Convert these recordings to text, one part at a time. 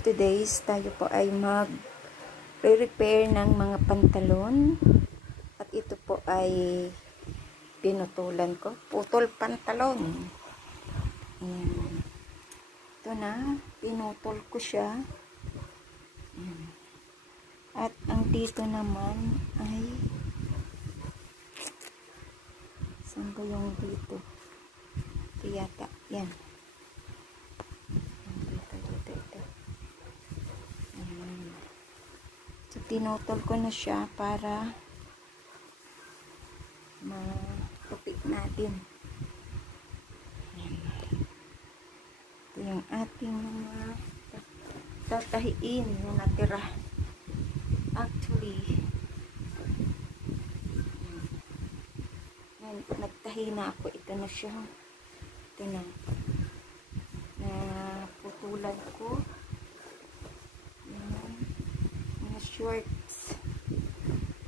today's tayo po ay mag-repair ng mga pantalon. At ito po ay pinutulan ko. Putol pantalon. Ayan. Ito na. Pinutol ko siya. Ayan. At ang dito naman ay saan ba yung dito? Ito yata. Yan. So, tinutol ko na siya para matupik natin. Ayan. Ito yung ating mga tatahiin yung natira. Actually, nagtahi na ako. Ito na siya. Ito na. Naputulan ko. Mga shorts.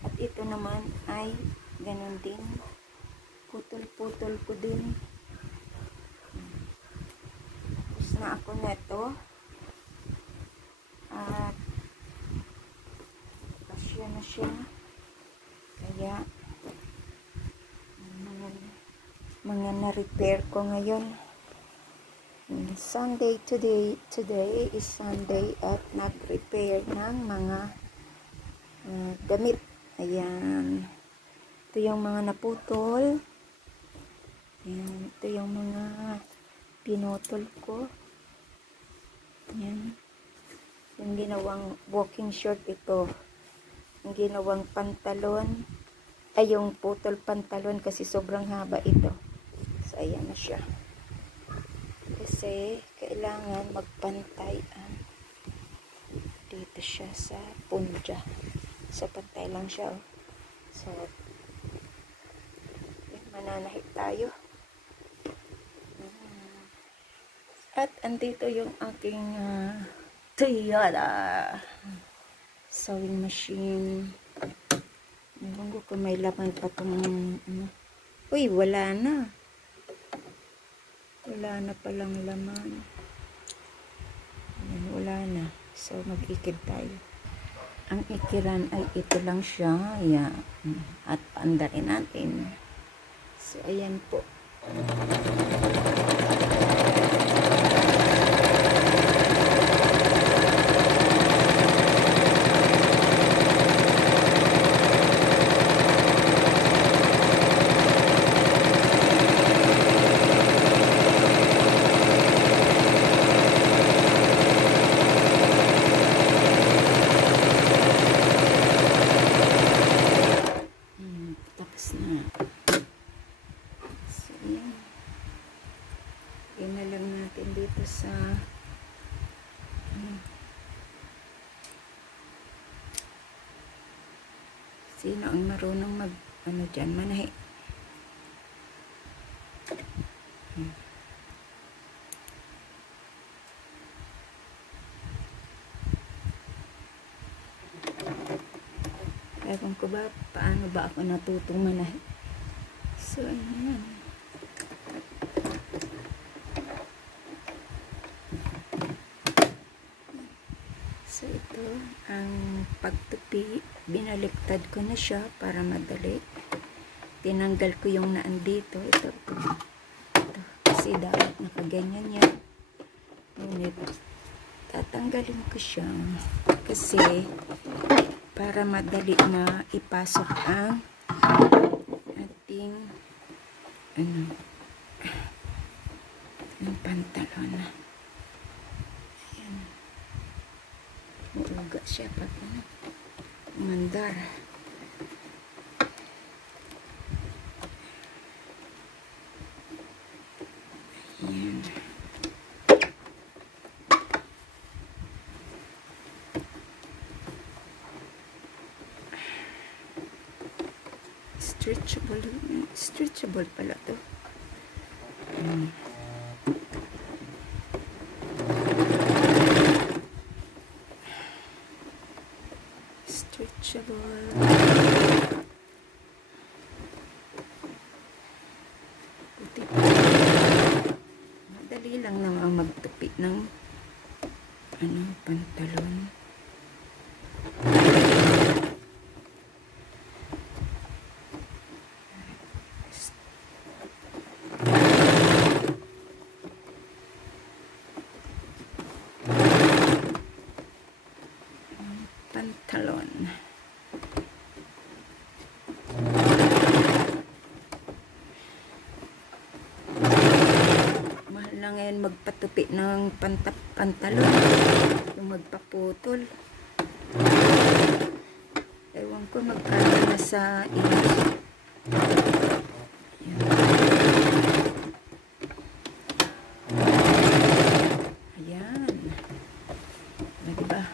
At ito naman ay ganun din. Putol-putol ko din. Tapos na ako neto. At kasya na siya. Kaya mga na-repair ko ngayon. Sunday today is Sunday at nag-repair ng mga damit. Ayan. Ito yung mga naputol. Ayan. Ito yung mga pinutol ko. Ayan. Yung ginawang walking short ito. Yung ginawang pantalon. Ay, yung putol pantalon kasi sobrang haba ito. So, ayan na siya. Kasi, kailangan magpantay dito siya sa punja. So, pantay lang siya. So, mananahit tayo. At, andito yung aking Toyota sewing machine. Ewan ko kung may laman pa itong uy, wala na. Wala na palang laman. Ayan, wala na. So, mag-ikid tayo. Ang ikiran ay ito lang siya. Ayan. At paandarin natin. So, ayan po. Inalam natin dito sa sino ang marunong mag dyan, manahi. Ewan ko ba paano ba ako natutong manahi. So, ayan. So, ito ang pagtupi. Binaliktad ko na siya para madali. Tinanggal ko yung naandito. Ito. Kasi dapat nakaganyan yan. Ngunit, tatanggalin ko siya. Kasi, para madali na ipasok ang ating ang pantalon. Ayan. Uuga siya pag mandar. Ayan. Stretchable pala to. Stretchable. Madali lang naman magtupi ng pantalon. ngayon magpatupi ng pantalon. Yung magpaputol. Ewan ko magkano na sa inyo. Ayan. Diba?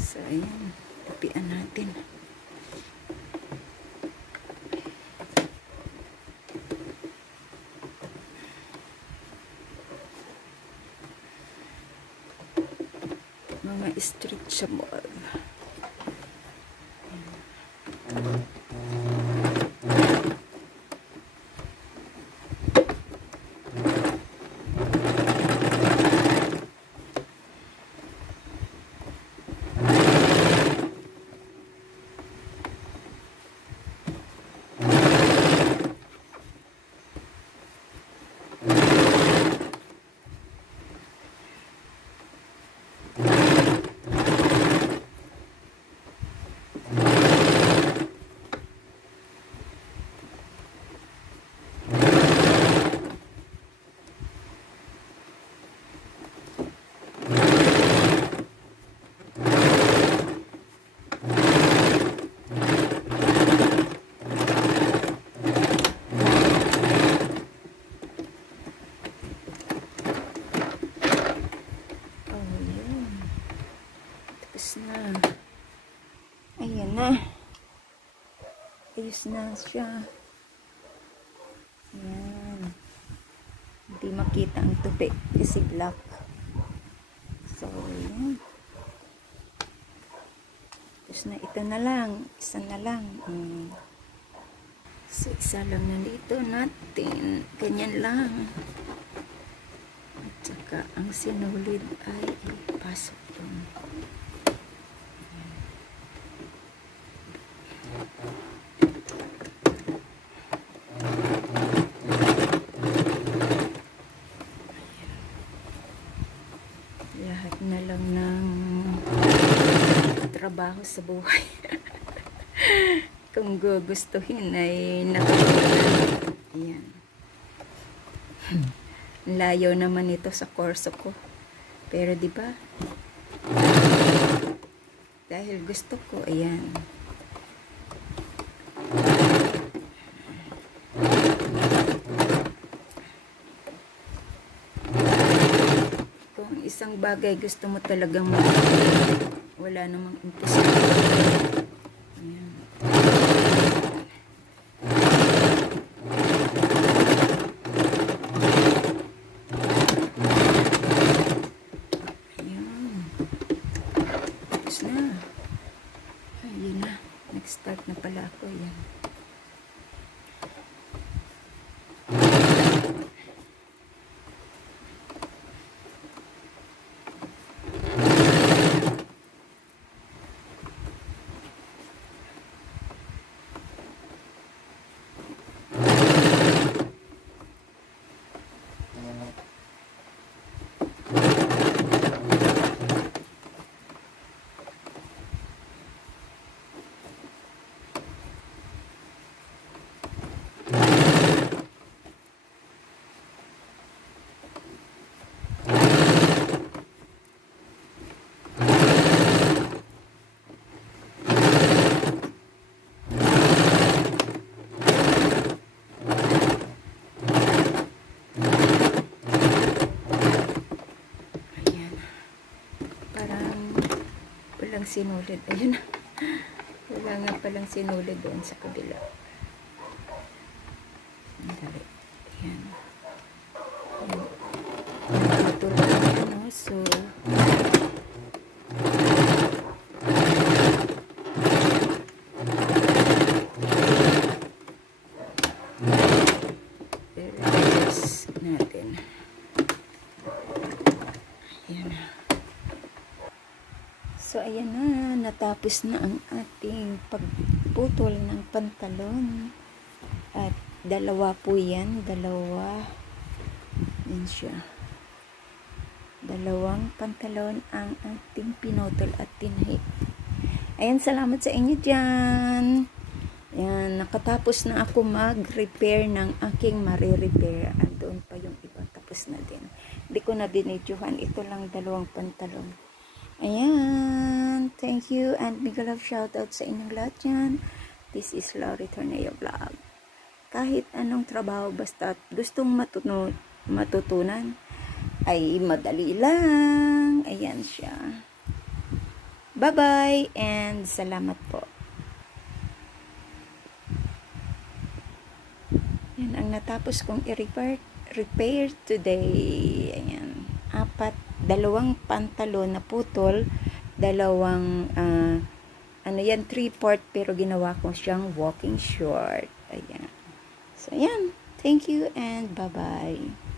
So, ayan. Tupian natin. Mga stretchable. Na. Ayan na. Ayos na siya. Ayan. Hindi makita ang tupi kasi black. So, ayan. Tapos na ito na lang. Isa na lang. So, isa lang na dito natin. Ganyan lang. At saka ang sinulid ay ipasok yun. Lahat na lang ng trabaho sa buhay. Kung gugustuhin ay nakakita. Ayan. Layo naman ito sa kurso ko. Pero di ba? Dahil gusto ko, ayan. Kung isang bagay gusto mo talagang wala namang imposible. Ayan. Ayun na. Nag-start na pala ako. Ayan. Walang sinulid. Ayun na. Wala nga palang sinulid doon sa kabila. Dali. Ayan. Ayan. Matulog na ano. So, i-release natin. Ayan na. So, ayan na. Natapos na ang ating pagputol ng pantalon. At dalawa po yan. Dalawa. Yan siya. Dalawang pantalon ang ating pinutol at tinahik. Ayan, salamat sa inyo dyan. Yan, nakatapos na ako mag-repair ng aking marirepair. Andun pa yung iba, tapos na din. Hindi ko na binidyohan. Ito lang 2 pantalon. Ayan, thank you and big love shoutout sa inyong lahat yan. This is Laurie Torneo Vlog. Kahit anong trabaho, basta gustong matutunan, ay madali lang. Ayan siya. Bye-bye and salamat po. Yan ang natapos kong i-repair today. Ayan. 2 pantalon na putol, 2 ano yan, 3/4 pero ginawa ko siyang walking short. Ayan. So, ayan. Thank you and bye-bye.